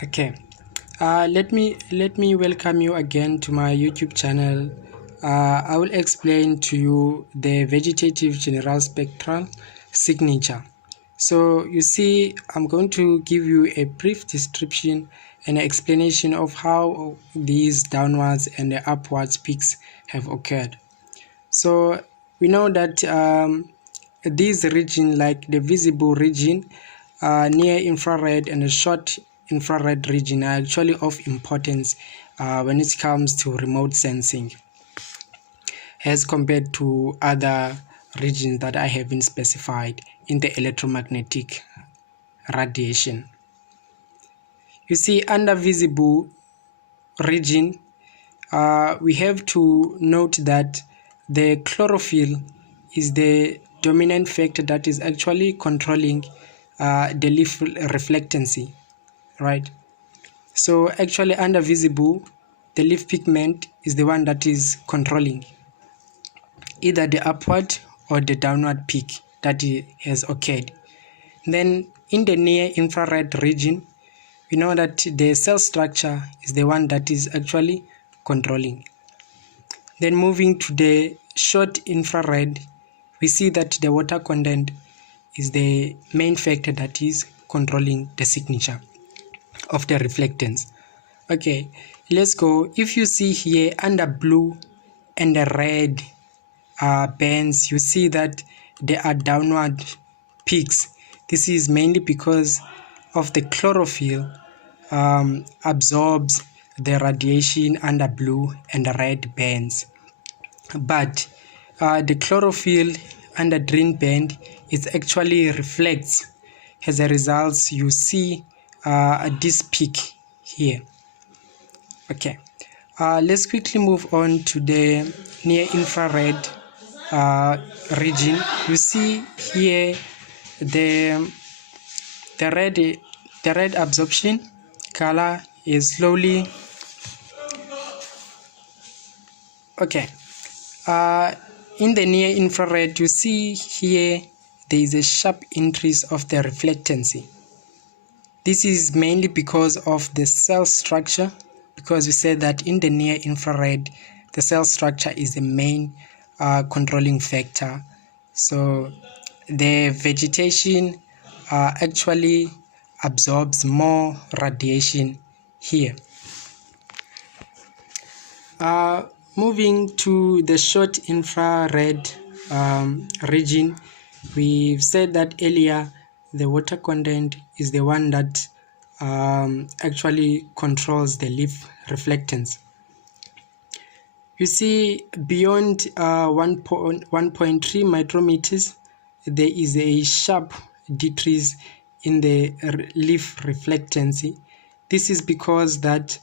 Okay, let me welcome you again to my YouTube channel. I will explain to you the vegetative general spectral signature. So you see, I'm going to give you a brief description and explanation of how these downwards and the upwards peaks have occurred. So we know that this region, like the visible region, near infrared and the short infrared region, are actually of importance when it comes to remote sensing as compared to other regions that I haven't specified in the electromagnetic radiation. You see, under visible region, we have to note that the chlorophyll is the dominant factor that is actually controlling the leaf reflectancy, right? So actually under visible, the leaf pigment is the one that is controlling either the upward or the downward peak that has occurred. Then in the near infrared region, we know that the cell structure is the one that is actually controlling. Then moving to the short infrared, we see that the water content is the main factor that is controlling the signature of the reflectance. Okay, let's go. If you see here under blue and the red bands, you see that there are downward peaks. This is mainly because of the chlorophyll absorbs the radiation under blue and red bands. But the chlorophyll under green band is actually reflects. As a result, you see this peak here. Okay, let's quickly move on to the near infrared region. You see here the red absorption color is slowly okay. In the near infrared, you see here there is a sharp increase of the reflectancy. This is mainly because of the cell structure, because we said that in the near infrared, the cell structure is the main controlling factor. So the vegetation actually absorbs more radiation here. Moving to the short infrared region, we've said that earlier the water content is the one that actually controls the leaf reflectance. You see, beyond 1.3 micrometers, there is a sharp decrease in the leaf reflectancy. This is because that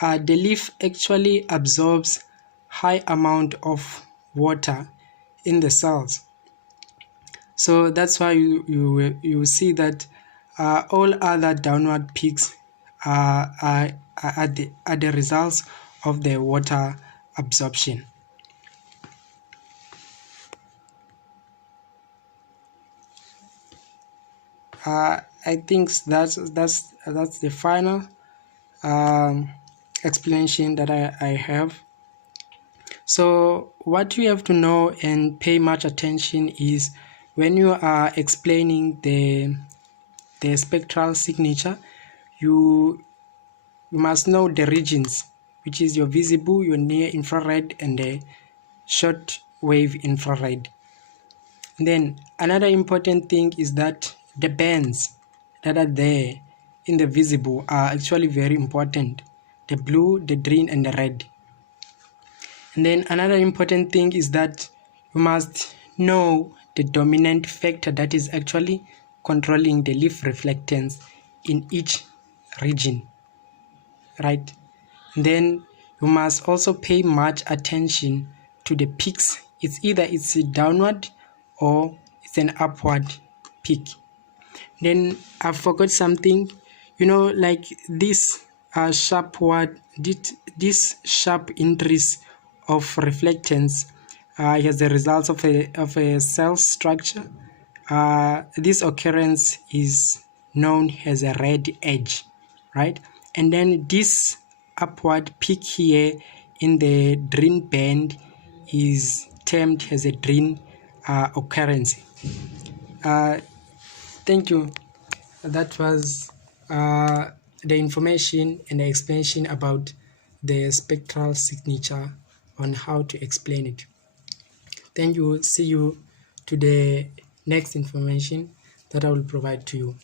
the leaf actually absorbs high amount of water in the cells. So that's why you see that all other downward peaks are the results of the water absorption. I think that's the final explanation that I have. So what you have to know and pay much attention is when you are explaining the spectral signature, you must know the regions, which is your visible, your near infrared, and the short wave infrared. And then another important thing is that the bands that are there in the visible are actually very important: the blue, the green, and the red. And then another important thing is that you must know the dominant factor that is actually controlling the leaf reflectance in each region, right? And then you must also pay much attention to the peaks. It's either it's a downward or it's an upward peak. Then I forgot something, like this this sharp increase of reflectance as a result of a cell structure. This occurrence is known as a red edge, right? and then this upward peak here in the drain band is termed as a drain occurrence. Thank you. That was the information and the explanation about the spectral signature on how to explain it. Thank you. See you to the next information that I will provide to you.